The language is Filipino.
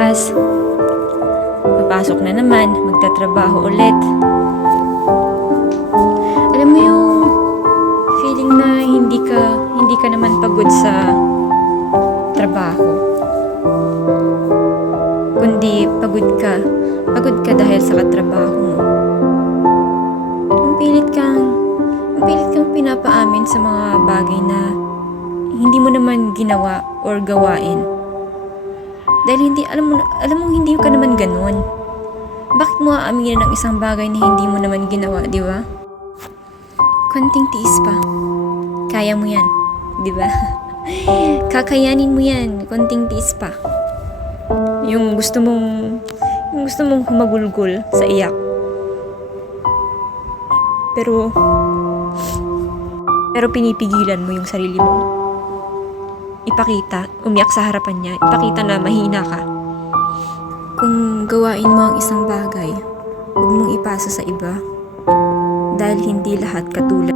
bukas, papasok na naman, magtatrabaho ulit. Alam mo yung feeling na hindi ka naman pagod sa trabaho, kundi pagod ka dahil sa katrabaho mo. Yung pilit kang pinapaamin sa mga bagay na hindi mo naman ginawa or gawain. Dahil alam mo hindi ka naman ganun. Bakit mo aaminin ang isang bagay na hindi mo naman ginawa, di ba? Konting tiis pa. Kaya mo yan, di ba? Kakayanin mo yan, konting tiis pa. Yung gusto mong humagulgol sa iyak. Pero pinipigilan mo yung sarili mo. Umiyak sa harapan niya, ipakita na mahina ka. Kung gawain mo ang isang bagay, huwag mong ipasa sa iba. Dahil hindi lahat katulad